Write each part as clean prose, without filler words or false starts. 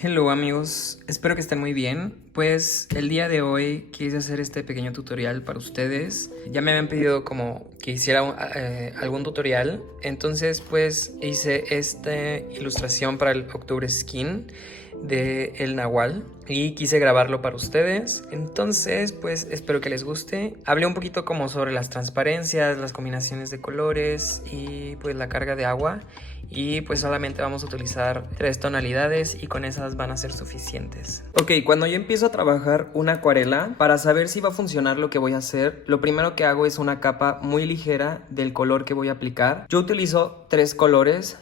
Hello amigos, espero que estén muy bien. Pues el día de hoy quise hacer este pequeño tutorial para ustedes. Ya me habían pedido como que hiciera algún tutorial, entonces pues hice esta ilustración para el Octubre Skin de El Nahual y quise grabarlo para ustedes. Entonces pues espero que les guste. Hablé un poquito como sobre las transparencias, las combinaciones de colores y pues la carga de agua. Y pues solamente vamos a utilizar 3 tonalidades y con esas van a ser suficientes. Ok, cuando yo empiezo a trabajar una acuarela, para saber si va a funcionar lo que voy a hacer, lo primero que hago es una capa muy ligera del color que voy a aplicar. Yo utilizo 3 colores,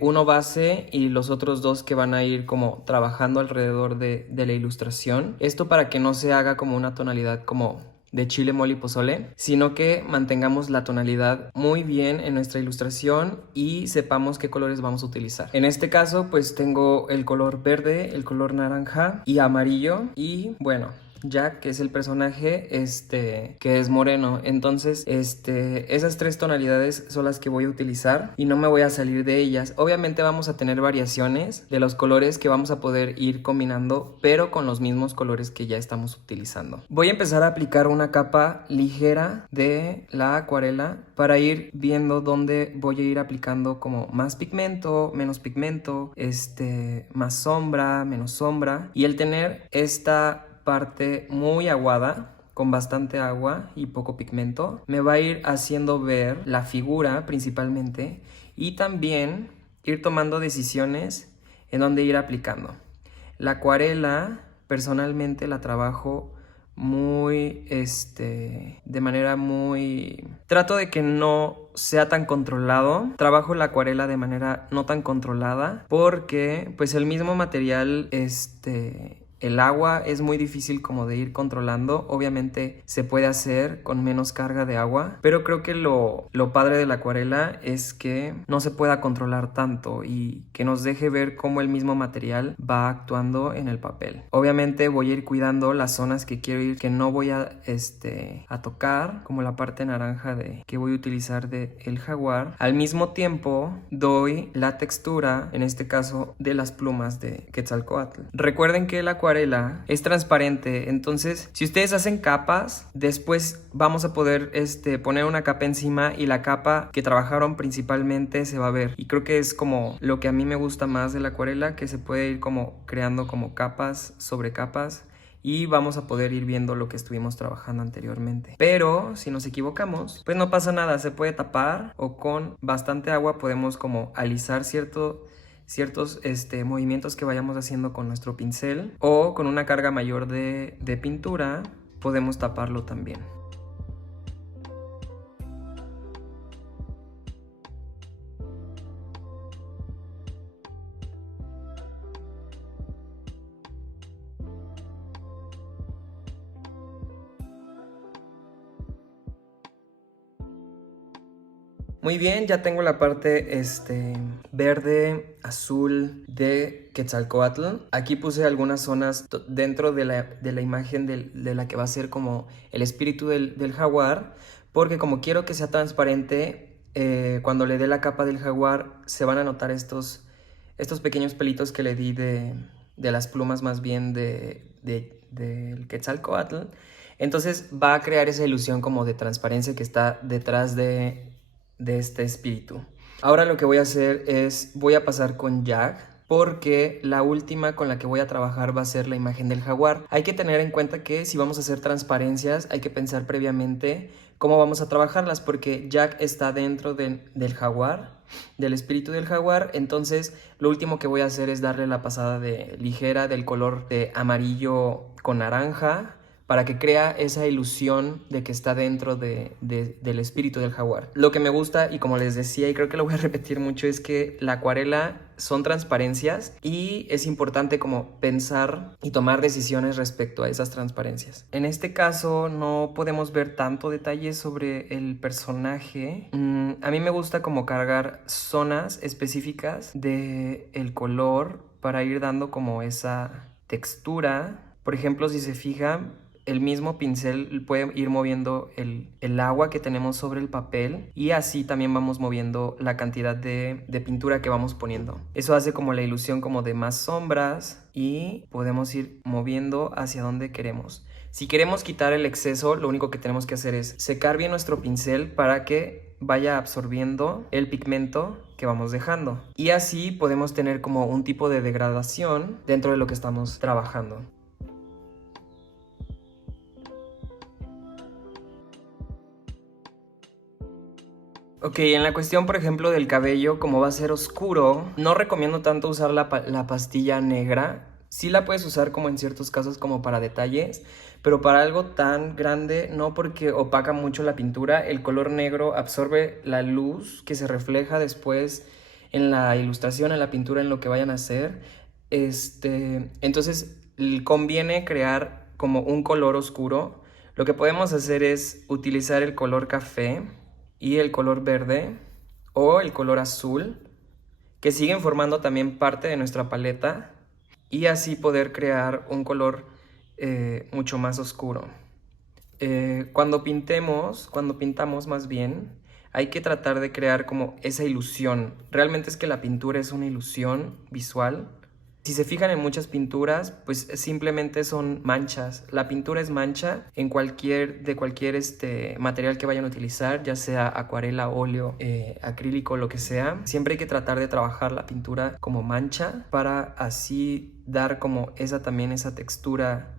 uno base y los otros 2 que van a ir como trabajando alrededor de la ilustración. Esto para que no se haga como una tonalidad como de chile, mole y pozole, sino que mantengamos la tonalidad muy bien en nuestra ilustración y sepamos qué colores vamos a utilizar. En este caso pues tengo el color verde, el color naranja y amarillo y bueno, Jack, que es el personaje, que es moreno. Entonces, esas 3 tonalidades son las que voy a utilizar y no me voy a salir de ellas. Obviamente vamos a tener variaciones de los colores que vamos a poder ir combinando, pero con los mismos colores que ya estamos utilizando. Voy a empezar a aplicar una capa ligera de la acuarela para ir viendo dónde voy a ir aplicando como más pigmento, menos pigmento, más sombra, menos sombra. Y el tener esta parte muy aguada, con bastante agua y poco pigmento, me va a ir haciendo ver la figura principalmente y también ir tomando decisiones en dónde ir aplicando. La acuarela personalmente la trabajo muy, de manera muy... Trato de que no sea tan controlado. Trabajo la acuarela de manera no tan controlada porque pues el mismo material, el agua es muy difícil como de ir controlando. Obviamente se puede hacer con menos carga de agua, pero creo que lo padre de la acuarela es que no se pueda controlar tanto y que nos deje ver cómo el mismo material va actuando en el papel. Obviamente voy a ir cuidando las zonas que quiero ir, que no voy a tocar, como la parte naranja que voy a utilizar de el jaguar. Al mismo tiempo doy la textura, en este caso de las plumas de Quetzalcóatl. Recuerden que la acuarela es transparente, entonces si ustedes hacen capas, después vamos a poder poner una capa encima y la capa que trabajaron principalmente se va a ver. Y creo que es como lo que a mí me gusta más de la acuarela, que se puede ir como creando como capas sobre capas y vamos a poder ir viendo lo que estuvimos trabajando anteriormente. Pero si nos equivocamos, pues no pasa nada, se puede tapar o con bastante agua podemos como alisar ciertos movimientos que vayamos haciendo con nuestro pincel, o con una carga mayor de pintura podemos taparlo también. Muy bien, ya tengo la parte verde, azul de Quetzalcóatl. Aquí puse algunas zonas dentro de la imagen de la que va a ser como el espíritu del jaguar, porque como quiero que sea transparente, cuando le dé la capa del jaguar se van a notar estos pequeños pelitos que le di de las plumas más bien del Quetzalcóatl. Entonces va a crear esa ilusión como de transparencia que está detrás de este espíritu. Ahora lo que voy a hacer es, voy a pasar con Jack, porque la última con la que voy a trabajar va a ser la imagen del jaguar. Hay que tener en cuenta que si vamos a hacer transparencias, hay que pensar previamente cómo vamos a trabajarlas, porque Jack está dentro del jaguar, del espíritu del jaguar. Entonces lo último que voy a hacer es darle la pasada ligera del color de amarillo con naranja, para que crea esa ilusión de que está dentro del espíritu del jaguar. Lo que me gusta, y como les decía, y creo que lo voy a repetir mucho, es que la acuarela son transparencias y es importante como pensar y tomar decisiones respecto a esas transparencias. En este caso no podemos ver tanto detalle sobre el personaje. A mí me gusta como cargar zonas específicas del color para ir dando como esa textura. Por ejemplo, si se fijan, el mismo pincel puede ir moviendo el agua que tenemos sobre el papel y así también vamos moviendo la cantidad de pintura que vamos poniendo. Eso hace como la ilusión como de más sombras y podemos ir moviendo hacia donde queremos. Si queremos quitar el exceso, lo único que tenemos que hacer es secar bien nuestro pincel para que vaya absorbiendo el pigmento que vamos dejando. Y así podemos tener como un tipo de degradación dentro de lo que estamos trabajando. Ok, en la cuestión, por ejemplo, del cabello, como va a ser oscuro, no recomiendo tanto usar la pastilla negra. Sí la puedes usar como en ciertos casos como para detalles, pero para algo tan grande no, porque opaca mucho la pintura. El color negro absorbe la luz que se refleja después en la ilustración, en la pintura, en lo que vayan a hacer. Entonces conviene crear como un color oscuro. Lo que podemos hacer es utilizar el color café y el color verde o el color azul, que siguen formando también parte de nuestra paleta, y así poder crear un color mucho más oscuro. Cuando pintamos más bien, hay que tratar de crear como esa ilusión. Realmente es que la pintura es una ilusión visual. Si se fijan en muchas pinturas, pues simplemente son manchas. La pintura es mancha de cualquier material que vayan a utilizar, ya sea acuarela, óleo, acrílico, lo que sea. Siempre hay que tratar de trabajar la pintura como mancha para así dar como esa textura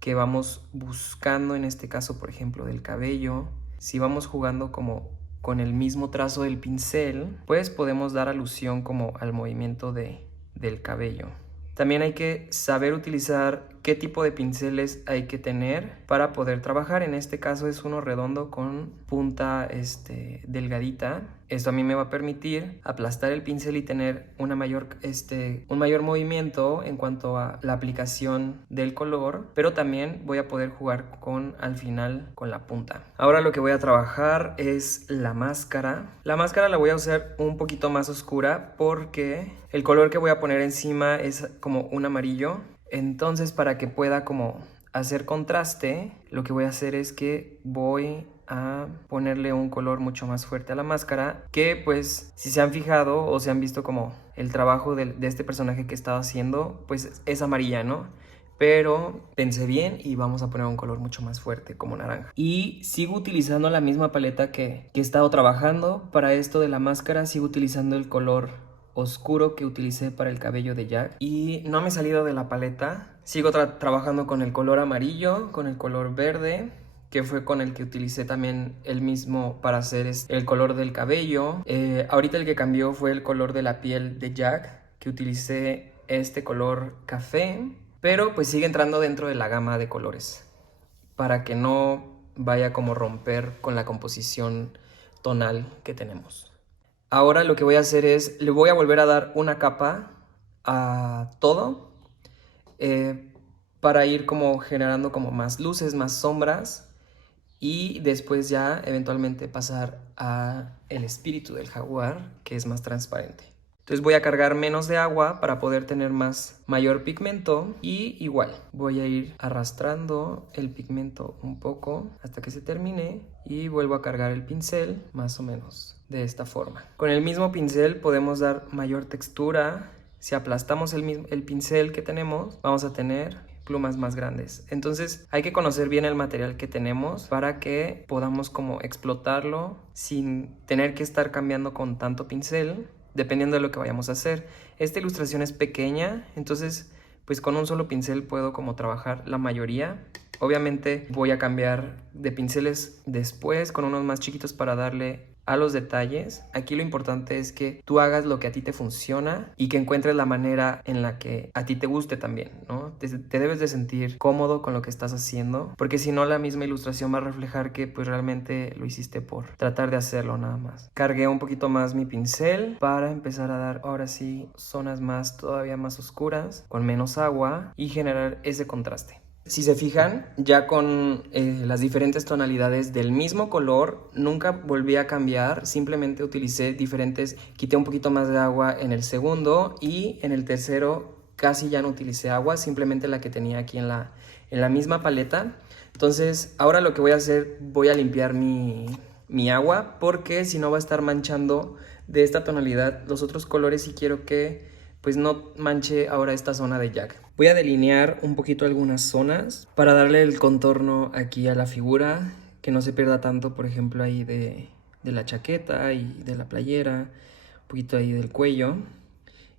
que vamos buscando, en este caso, por ejemplo, del cabello. Si vamos jugando como con el mismo trazo del pincel, pues podemos dar alusión como al movimiento del cabello. También hay que saber utilizar qué tipo de pinceles hay que tener para poder trabajar. En este caso es uno redondo con punta delgadita. Esto a mí me va a permitir aplastar el pincel y tener un mayor movimiento en cuanto a la aplicación del color, pero también voy a poder jugar al final con la punta. Ahora lo que voy a trabajar es la máscara. La máscara la voy a usar un poquito más oscura porque el color que voy a poner encima es como un amarillo. Entonces, para que pueda como hacer contraste, lo que voy a hacer es que voy a ponerle un color mucho más fuerte a la máscara, que pues si se han fijado o se han visto como el trabajo de este personaje que estaba haciendo, pues es amarilla, ¿no? Pero pensé bien y vamos a poner un color mucho más fuerte, como naranja. Y sigo utilizando la misma paleta que he estado trabajando. Para esto de la máscara sigo utilizando el color oscuro que utilicé para el cabello de Jack. Y no me he salido de la paleta. Sigo trabajando con el color amarillo, con el color verde, que fue con el que utilicé también el mismo para hacer el color del cabello. Ahorita el que cambió fue el color de la piel de Jack, que utilicé este color café, pero pues sigue entrando dentro de la gama de colores para que no vaya como romper con la composición tonal que tenemos. Ahora lo que voy a hacer es, le voy a volver a dar una capa a todo para ir como generando como más luces, más sombras, y después ya eventualmente pasar a el espíritu del jaguar, que es más transparente. Entonces voy a cargar menos de agua para poder tener mayor pigmento, y igual voy a ir arrastrando el pigmento un poco hasta que se termine y vuelvo a cargar el pincel más o menos de esta forma. Con el mismo pincel podemos dar mayor textura. Si aplastamos el pincel que tenemos, vamos a tener plumas más grandes. Entonces hay que conocer bien el material que tenemos para que podamos como explotarlo sin tener que estar cambiando con tanto pincel, dependiendo de lo que vayamos a hacer. Esta ilustración es pequeña, entonces pues con un solo pincel puedo como trabajar la mayoría. Obviamente voy a cambiar de pinceles después con unos más chiquitos para darle a los detalles. Aquí lo importante es que tú hagas lo que a ti te funciona y que encuentres la manera en la que a ti te guste también, ¿no? Te debes de sentir cómodo con lo que estás haciendo, porque si no la misma ilustración va a reflejar que pues realmente lo hiciste por tratar de hacerlo nada más. Cargué un poquito más mi pincel para empezar a dar ahora sí zonas todavía más oscuras, con menos agua, y generar ese contraste. Si se fijan, ya con las diferentes tonalidades del mismo color, nunca volví a cambiar, simplemente utilicé quité un poquito más de agua en el segundo, y en el tercero casi ya no utilicé agua, simplemente la que tenía aquí en la misma paleta. Entonces ahora lo que voy a hacer, voy a limpiar mi agua, porque si no va a estar manchando de esta tonalidad los otros colores y quiero que pues no manche ahora esta zona de Jack. Voy a delinear un poquito algunas zonas para darle el contorno aquí a la figura, que no se pierda tanto, por ejemplo, ahí de la chaqueta y de la playera, un poquito ahí del cuello.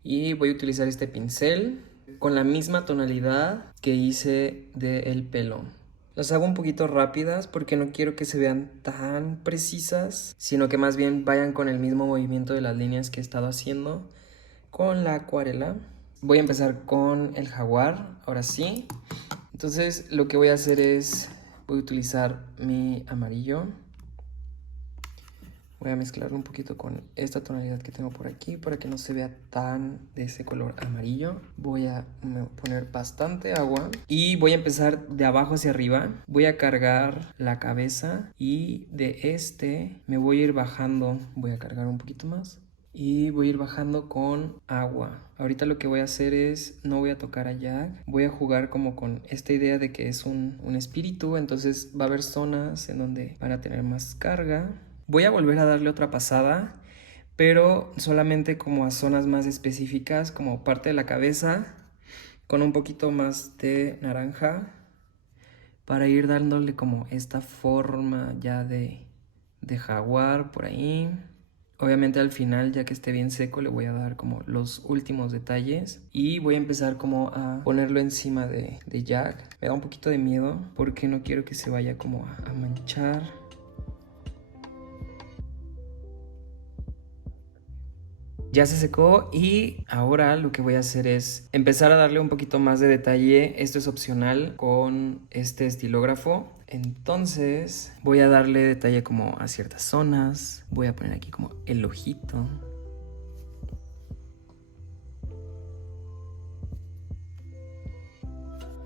Y voy a utilizar este pincel con la misma tonalidad que hice del pelo. Las hago un poquito rápidas porque no quiero que se vean tan precisas, sino que más bien vayan con el mismo movimiento de las líneas que he estado haciendo con la acuarela. Voy a empezar con el jaguar, ahora sí. Entonces lo que voy a hacer es, voy a utilizar mi amarillo. Voy a mezclarlo un poquito con esta tonalidad que tengo por aquí para que no se vea tan de ese color amarillo. Voy a poner bastante agua y voy a empezar de abajo hacia arriba. Voy a cargar la cabeza y de este me voy a ir bajando. Voy a cargar un poquito más y voy a ir bajando con agua. Ahorita lo que voy a hacer es, no voy a tocar a Jack. Voy a jugar como con esta idea de que es un espíritu. Entonces va a haber zonas en donde van a tener más carga. Voy a volver a darle otra pasada, pero solamente como a zonas más específicas, como parte de la cabeza, con un poquito más de naranja, para ir dándole como esta forma ya de jaguar por ahí. Obviamente al final, ya que esté bien seco, le voy a dar como los últimos detalles y voy a empezar como a ponerlo encima de Jack. Me da un poquito de miedo porque no quiero que se vaya como a manchar. Ya se secó y ahora lo que voy a hacer es empezar a darle un poquito más de detalle. Esto es opcional con este estilógrafo. Entonces voy a darle detalle como a ciertas zonas. Voy a poner aquí como el ojito.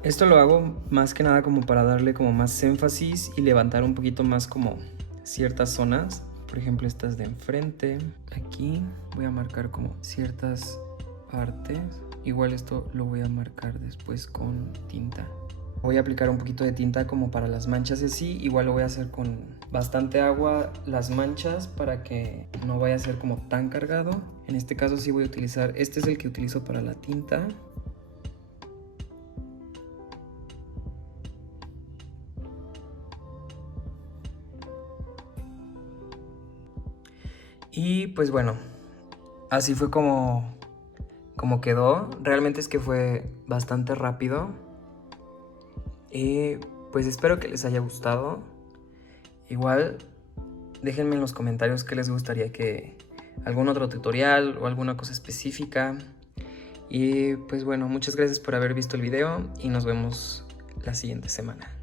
Esto lo hago más que nada como para darle como más énfasis y levantar un poquito más como ciertas zonas. Por ejemplo, estas de enfrente. Aquí voy a marcar como ciertas partes. Igual esto lo voy a marcar después con tinta. Voy a aplicar un poquito de tinta como para las manchas así. Igual lo voy a hacer con bastante agua las manchas para que no vaya a ser como tan cargado. En este caso sí voy a utilizar, este es el que utilizo para la tinta. Y pues bueno, así fue como quedó. Realmente es que fue bastante rápido. Y pues espero que les haya gustado. Igual déjenme en los comentarios qué les gustaría, que algún otro tutorial o alguna cosa específica. Y pues bueno, muchas gracias por haber visto el video y nos vemos la siguiente semana.